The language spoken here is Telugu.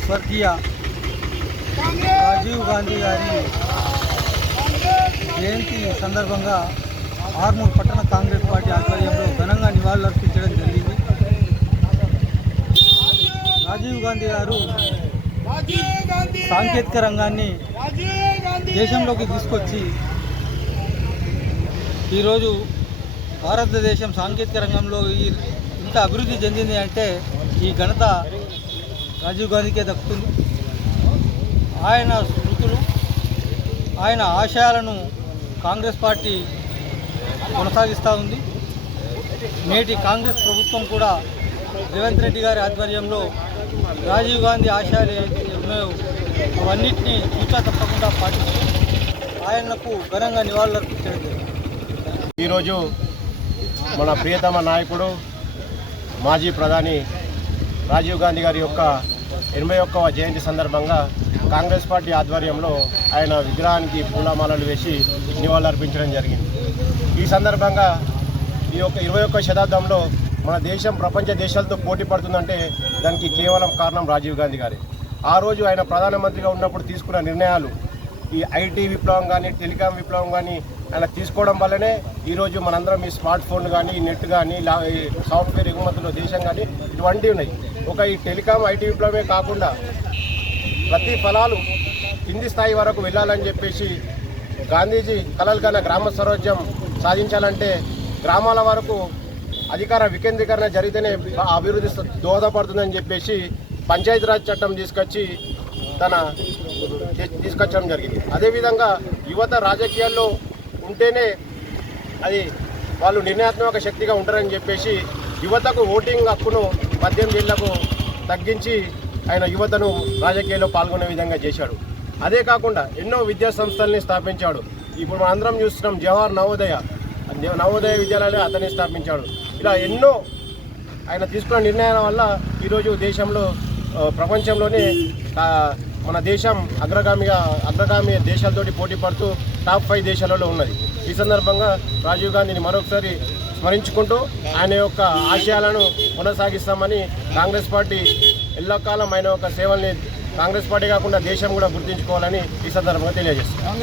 స్వర్గీయ రాజీవ్ గాంధీ గారి జయంతి సందర్భంగా ఆర్మూర్ పట్టణ కాంగ్రెస్ పార్టీ ఆధ్వర్యంలో ఘనంగా నివాళులర్పించడం జరిగింది. రాజీవ్ గాంధీ గారు సాంకేతిక రంగాన్ని దేశంలోకి తీసుకొచ్చి ఈరోజు భారతదేశం సాంకేతిక రంగంలో ఇంత అభివృద్ధి చెందింది అంటే ఈ ఘనత రాజీవ్ గాంధీకే దక్కుతుంది. ఆయన స్మృతులు ఆయన ఆశయాలను కాంగ్రెస్ పార్టీ కొనసాగిస్తూ ఉంది. నేటి కాంగ్రెస్ ప్రభుత్వం కూడా రేవంత్ రెడ్డి గారి ఆధ్వర్యంలో రాజీవ్ గాంధీ ఆశయాలు ఏవైతే ఉన్నాయో అవన్నిటినీ చూచా తప్పకుండా పాటిస్తూ ఆయనకు ఘనంగా నివాళులర్పించడం ఈరోజు మన ప్రియతమ నాయకుడు మాజీ ప్రధాని రాజీవ్ గాంధీ గారి యొక్క ఎనభై ఒక్కవ జయంతి సందర్భంగా కాంగ్రెస్ పార్టీ ఆధ్వర్యంలో ఆయన విగ్రహానికి పూలమాలలు వేసి నివాళులర్పించడం జరిగింది. ఈ సందర్భంగా ఈ యొక్క ఇరవై ఒక్క శతాబ్దంలో మన దేశం ప్రపంచ దేశాలతో పోటీ పడుతుందంటే దానికి కేవలం కారణం రాజీవ్ గాంధీ గారి. ఆ రోజు ఆయన ప్రధానమంత్రిగా ఉన్నప్పుడు తీసుకున్న నిర్ణయాలు ఈ ఐటీ విప్లవం కానీ టెలికాం విప్లవం కానీ ఆయన తీసుకోవడం వల్లనే ఈరోజు మనందరం ఈ స్మార్ట్ ఫోన్ కానీ నెట్ కానీ లా- సాఫ్ట్వేర్ ఎగుమతులు దేశం కానీ ఇటువంటివి ఉన్నాయి. ఒక ఈ టెలికాం ఐటీ విప్లవమే కాకుండా ప్రతి ఫలాలు కింది స్థాయి వరకు వెళ్ళాలని చెప్పేసి గాంధీజీ కలలు కన్న గ్రామ స్వరాజ్యం సాధించాలంటే గ్రామాల వరకు అధికార వికేంద్రీకరణ జరిగితేనే అభివృద్ధి దోహదపడుతుందని చెప్పేసి పంచాయతీరాజ్ చట్టం తీసుకొచ్చి తన తీసుకొచ్చడం జరిగింది. అదేవిధంగా యువత రాజకీయాల్లో ఉంటేనే అది వాళ్ళు నిర్ణయాత్మక శక్తిగా ఉంటారని చెప్పేసి యువతకు ఓటింగ్ హక్కును పద్దెనిమిది ఏళ్ళకు తగ్గించి ఆయన యువతను రాజకీయాల్లో పాల్గొనే విధంగా చేశాడు. అదే కాకుండా ఎన్నో విద్యా సంస్థల్ని స్థాపించాడు. ఇప్పుడు మనం అందరం చూస్తున్నాం జవహర్ నవోదయ. నవోదయ విద్యాలయాలు అతన్ని స్థాపించాడు. ఇలా ఎన్నో ఆయన తీసుకున్న నిర్ణయాల వల్ల ఈరోజు దేశంలో ప్రపంచంలోనే మన దేశం అగ్రగామిగా అగ్రగామి దేశాలతోటి పోటీ పడుతూ టాప్ ఫైవ్ దేశాలలో ఉన్నది. ఈ సందర్భంగా రాజీవ్ గాంధీని మరొకసారి స్మరించుకుంటూ ఆయన యొక్క ఆశయాలను కొనసాగిస్తామని కాంగ్రెస్ పార్టీ ఎల్లకాలం ఆయన యొక్క సేవల్ని కాంగ్రెస్ పార్టీ కాకుండా దేశం కూడా గుర్తించుకోవాలని ఈ సందర్భంగా తెలియజేస్తాం